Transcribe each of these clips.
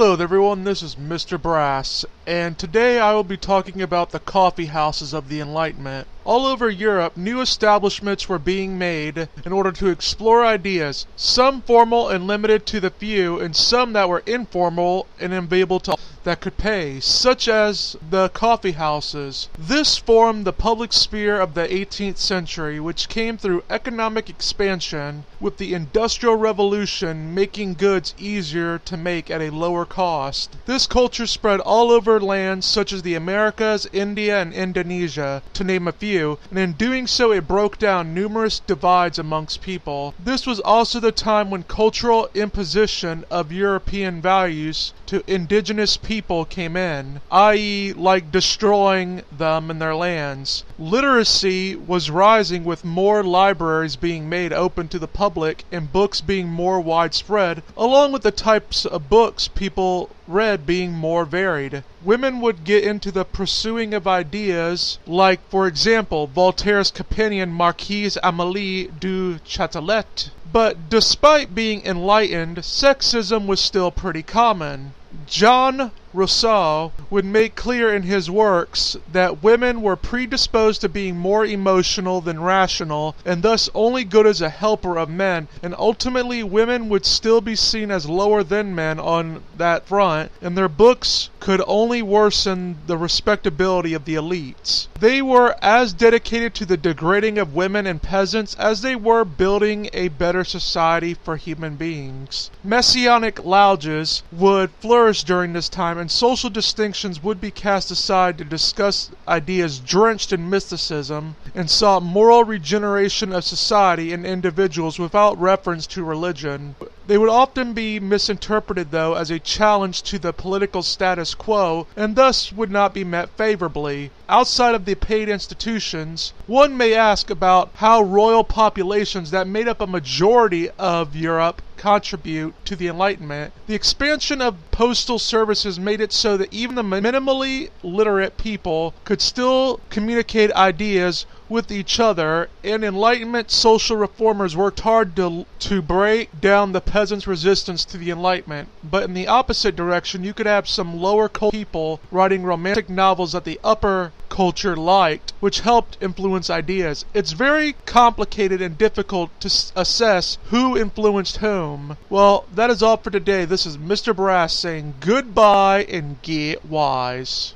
Hello everyone, this is Mr. Brass, and today I will be talking about the coffee houses of the Enlightenment. All over Europe, new establishments were being made in order to explore ideas, some formal and limited to the few, and some that were informal and available to all that could pay, such as the coffee houses. This formed the public sphere of the 18th century, which came through economic expansion, with the Industrial Revolution making goods easier to make at a lower cost. This culture spread all over lands such as the Americas, India, and Indonesia, to name a few, and in doing so it broke down numerous divides amongst people. This was also the time when cultural imposition of European values to indigenous people came in, i.e. like destroying them and their lands. Literacy was rising with more libraries being made open to the public and books being more widespread, along with the types of books people read being more varied. Women would get into the pursuing of ideas like, for example, Voltaire's companion Marquise Amélie du Châtelet. But despite being enlightened, sexism was still pretty common. Jean Rousseau would make clear in his works that women were predisposed to being more emotional than rational, and thus only good as a helper of men, and ultimately women would still be seen as lower than men on that front, and their books could only worsen the respectability of the elites. They were as dedicated to the degrading of women and peasants as they were building a better society for human beings. Messianic lodges would flourish during this time, and social distinctions would be cast aside to discuss ideas drenched in mysticism and sought moral regeneration of society and individuals without reference to religion. They would often be misinterpreted, though, as a challenge to the political status quo, and thus would not be met favorably. Outside of the paid institutions, one may ask about how royal populations that made up a majority of Europe contribute to the Enlightenment. The expansion of postal services made it so that even the minimally literate people could still communicate ideas with each other, and Enlightenment social reformers worked hard to break down the peasants' resistance to the Enlightenment. But in the opposite direction, you could have some lower culture people writing romantic novels that the upper culture liked, which helped influence ideas. It's very complicated and difficult to assess who influenced whom. Well, that is all for today. This is Mr. Brass saying goodbye and get wise.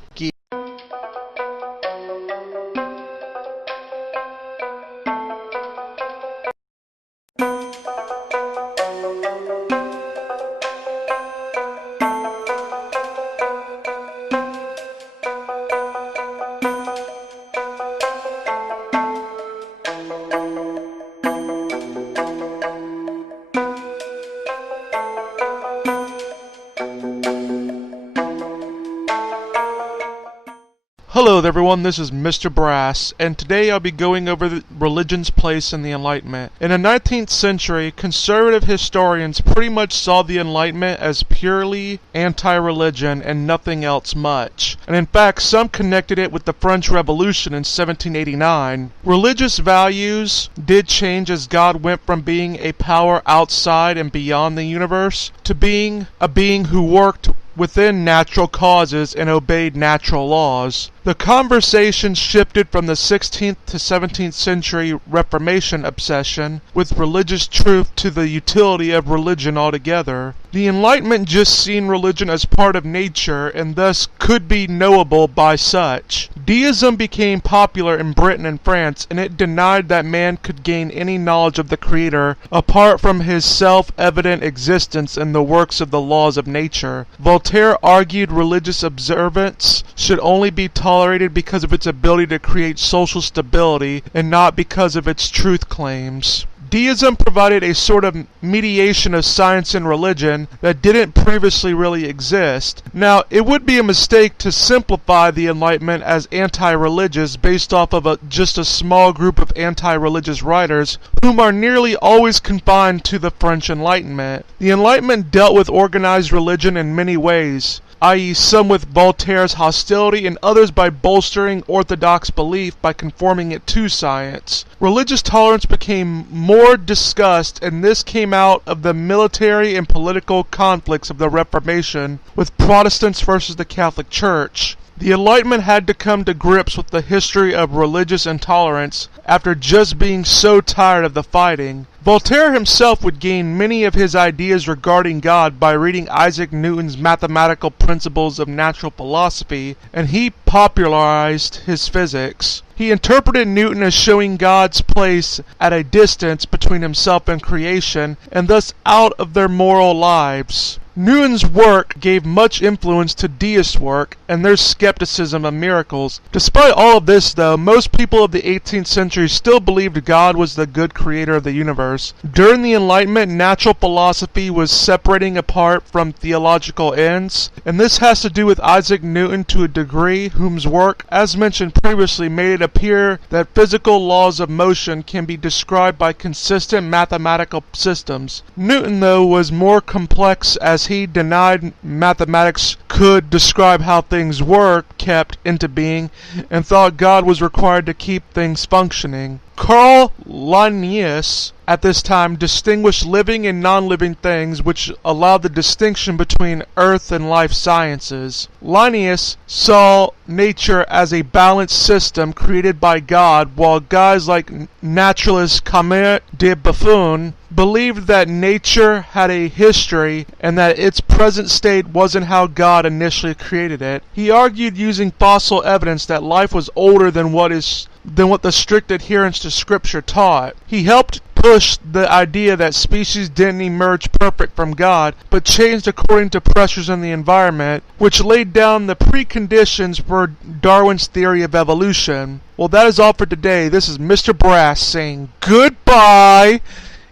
Hello everyone, this is Mr. Brass, and today I'll be going over the religion's place in the Enlightenment. In the 19th century, conservative historians pretty much saw the Enlightenment as purely anti-religion and nothing else much. And in fact, some connected it with the French Revolution in 1789. Religious values did change as God went from being a power outside and beyond the universe to being a being who worked within natural causes and obeyed natural laws. The conversation shifted from the 16th to 17th century Reformation obsession with religious truth to the utility of religion altogether. The Enlightenment just seen religion as part of nature and thus could be knowable by such. Deism became popular in Britain and France, and it denied that man could gain any knowledge of the Creator apart from his self-evident existence in the works of the laws of nature. Voltaire argued religious observance should only be tolerated because of its ability to create social stability and not because of its truth claims. Deism provided a sort of mediation of science and religion that didn't previously really exist. Now, it would be a mistake to simplify the Enlightenment as anti-religious based off of just a small group of anti-religious writers whom are nearly always confined to the French Enlightenment. The Enlightenment dealt with organized religion in many ways, i.e. some with Voltaire's hostility and others by bolstering orthodox belief by conforming it to science. Religious tolerance became more discussed, and this came out of the military and political conflicts of the Reformation with Protestants versus the Catholic Church. The Enlightenment had to come to grips with the history of religious intolerance after just being so tired of the fighting. Voltaire himself would gain many of his ideas regarding God by reading Isaac Newton's mathematical principles of natural philosophy, and he popularized his physics. He interpreted Newton as showing God's place at a distance between himself and creation, and thus out of their moral lives. Newton's work gave much influence to deist work and their skepticism of miracles. Despite all of this, though, most people of the 18th century still believed God was the good creator of the universe. During the Enlightenment, natural philosophy was separating apart from theological ends, and this has to do with Isaac Newton to a degree, whose work, as mentioned previously, made it appear that physical laws of motion can be described by consistent mathematical systems. Newton, though, was more complex, as he denied mathematics could describe how things were kept into being, and thought God was required to keep things functioning. Carl Linnaeus at this time distinguished living and non-living things, which allowed the distinction between earth and life sciences. Linnaeus saw nature as a balanced system created by God, while guys like naturalist Camille de Buffon believed that nature had a history and that its present state wasn't how God initially created it. He argued using fossil evidence that life was older than what the strict adherence to Scripture taught. He helped push the idea that species didn't emerge perfect from God, but changed according to pressures in the environment, which laid down the preconditions for Darwin's theory of evolution. Well, that is all for today. This is Mr. Brass saying goodbye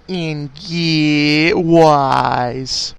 and get wise.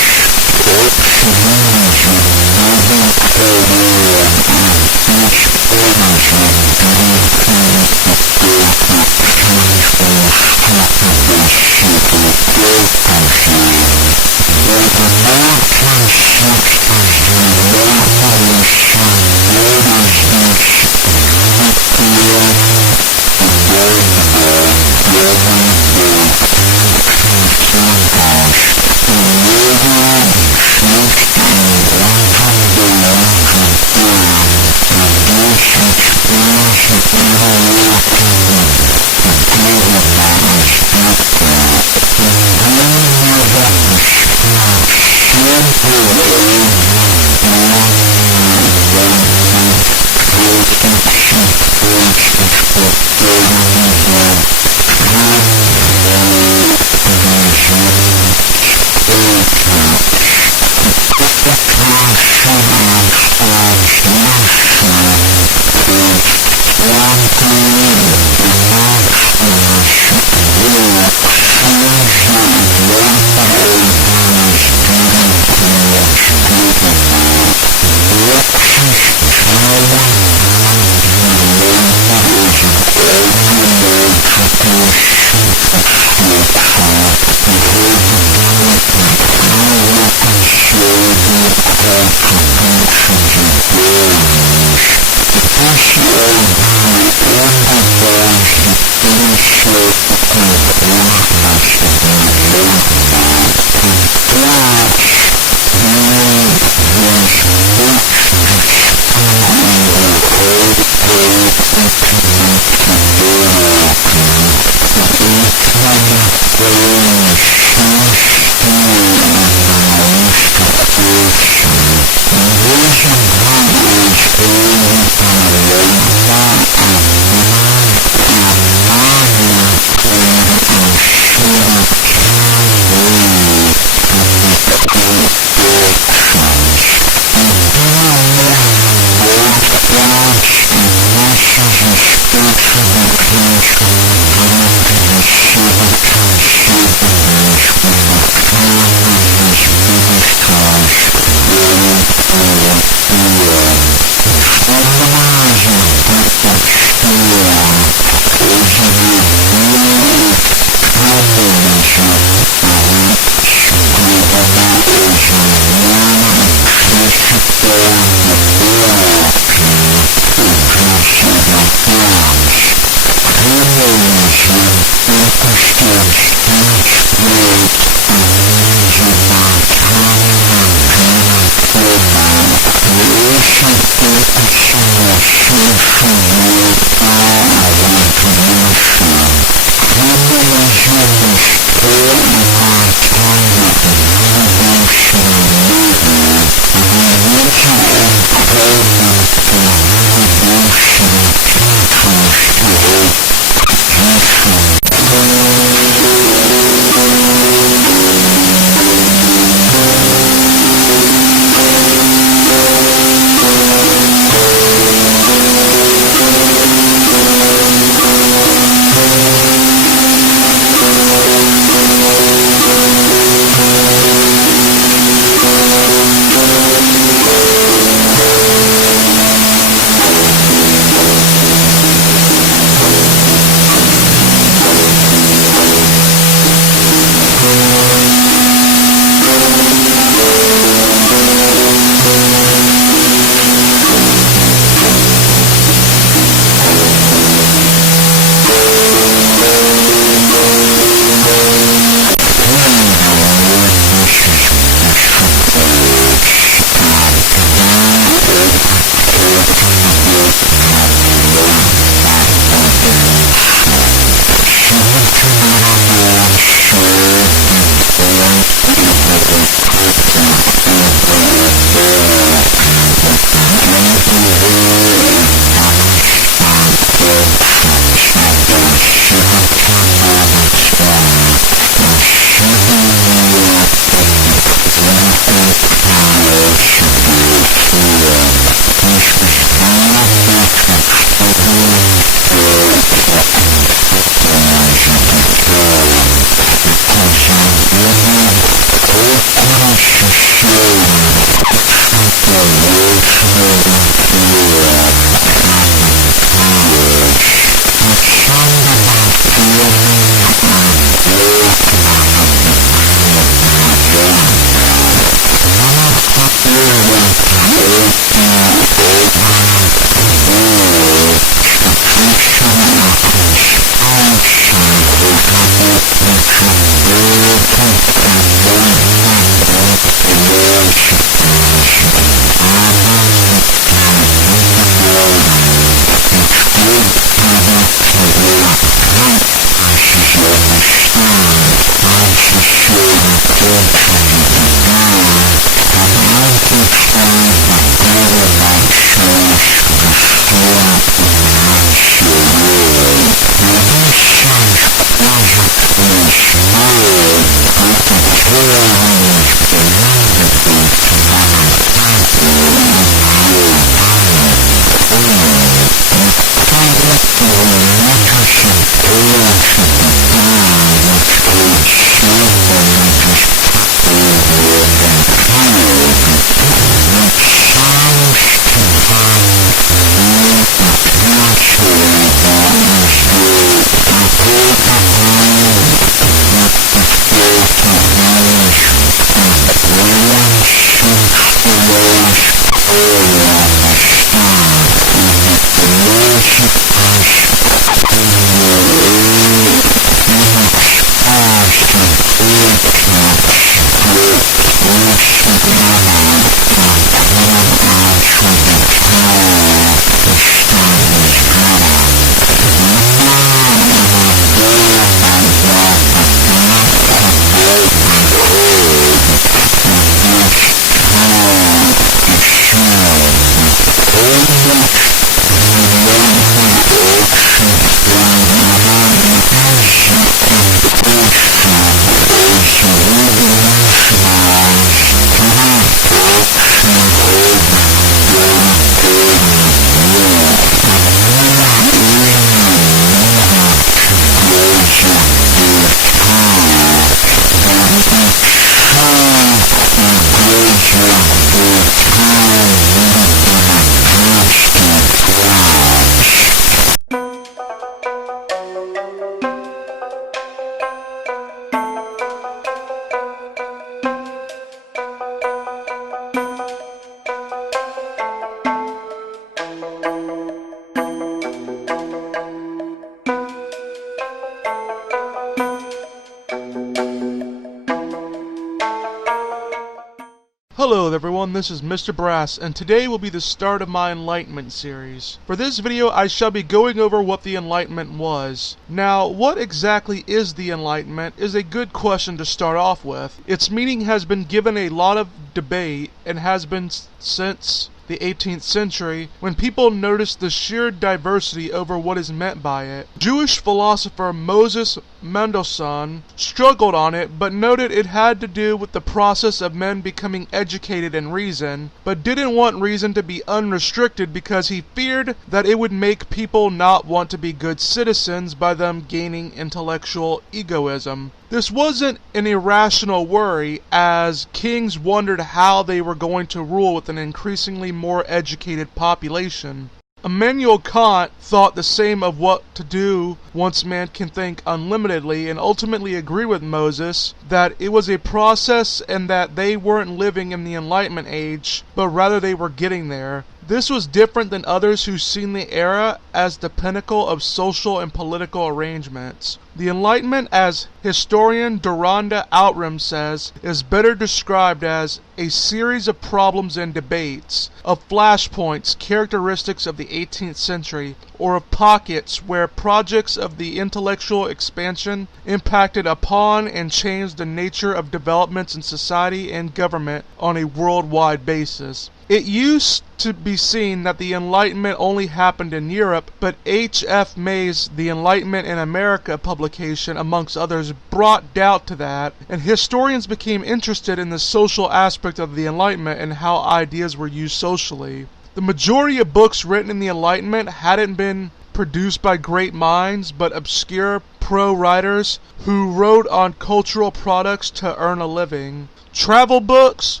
Hello everyone, this is Mr. Brass, and today will be the start of my Enlightenment series. For this video, I shall be going over what the Enlightenment was. Now, what exactly is the Enlightenment is a good question to start off with. Its meaning has been given a lot of debate, and has been since the 18th century, when people noticed the sheer diversity over what is meant by it. Jewish philosopher Moses Mendelssohn struggled on it, but noted it had to do with the process of men becoming educated in reason, but didn't want reason to be unrestricted because he feared that it would make people not want to be good citizens by them gaining intellectual egoism. This wasn't an irrational worry, as kings wondered how they were going to rule with an increasingly more educated population. Immanuel Kant thought the same of what to do once man can think unlimitedly, and ultimately agreed with Moses that it was a process and that they weren't living in the Enlightenment age, but rather they were getting there. This was different than others who seen the era as the pinnacle of social and political arrangements. The Enlightenment, as historian Duranda Outram says, is better described as a series of problems and debates, of flashpoints characteristics of the 18th century, or of pockets where projects of the intellectual expansion impacted upon and changed the nature of developments in society and government on a worldwide basis. It used to be seen that the Enlightenment only happened in Europe, but H.F. May's The Enlightenment in America publication, amongst others, brought doubt to that, and historians became interested in the social aspect of the Enlightenment and how ideas were used socially. The majority of books written in the Enlightenment hadn't been produced by great minds, but obscure pro-writers who wrote on cultural products to earn a living. Travel books,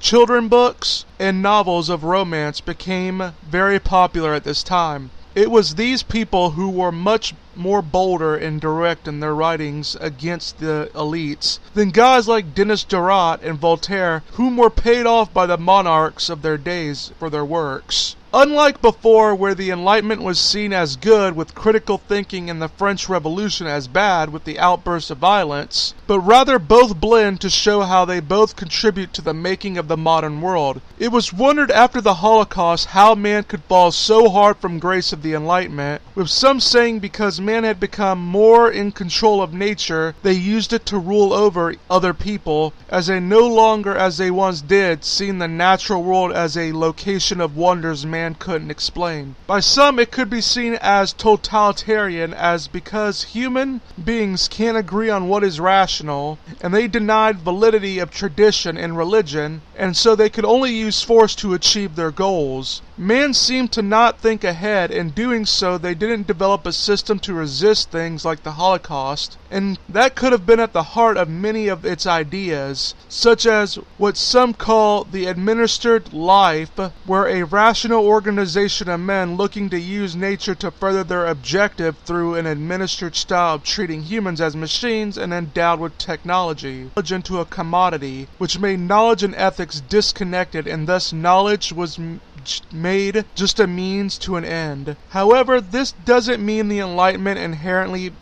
children books, and novels of romance became very popular at this time. It was these people who were much more bolder and direct in their writings against the elites than guys like Denis Diderot and Voltaire, whom were paid off by the monarchs of their days for their works. Unlike before, where the Enlightenment was seen as good with critical thinking and the French Revolution as bad with the outbursts of violence, but rather both blend to show how they both contribute to the making of the modern world. It was wondered after the Holocaust how man could fall so hard from grace of the Enlightenment, with some saying because man had become more in control of nature, they used it to rule over other people, as they no longer, as they once did, seen the natural world as a location of wonders man couldn't explain. By some it could be seen as totalitarian, as because human beings can't agree on what is rational, and they denied validity of tradition and religion, and so they could only use force to achieve their goals. Man seemed to not think ahead, and doing so they didn't develop a system to resist things like the Holocaust, and that could have been at the heart of many of its ideas, such as what some call the administered life, where a rational organization of men looking to use nature to further their objective through an administered style of treating humans as machines and endowed with technology, knowledge into a commodity, which made knowledge and ethics disconnected, and thus knowledge was made just a means to an end. However, this doesn't mean the Enlightenment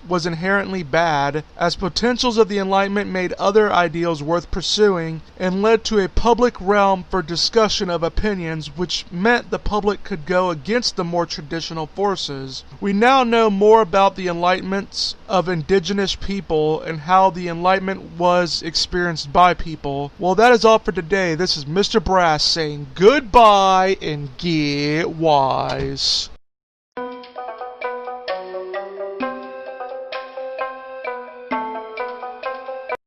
was inherently bad, as potentials of the Enlightenment made other ideals worth pursuing and led to a public realm for discussion of opinions, which meant the public could go against the more traditional forces. We now know more about the Enlightenments of indigenous people and how the Enlightenment was experienced by people. Well, that is all for today. This is Mr. Brass saying goodbye and get wise.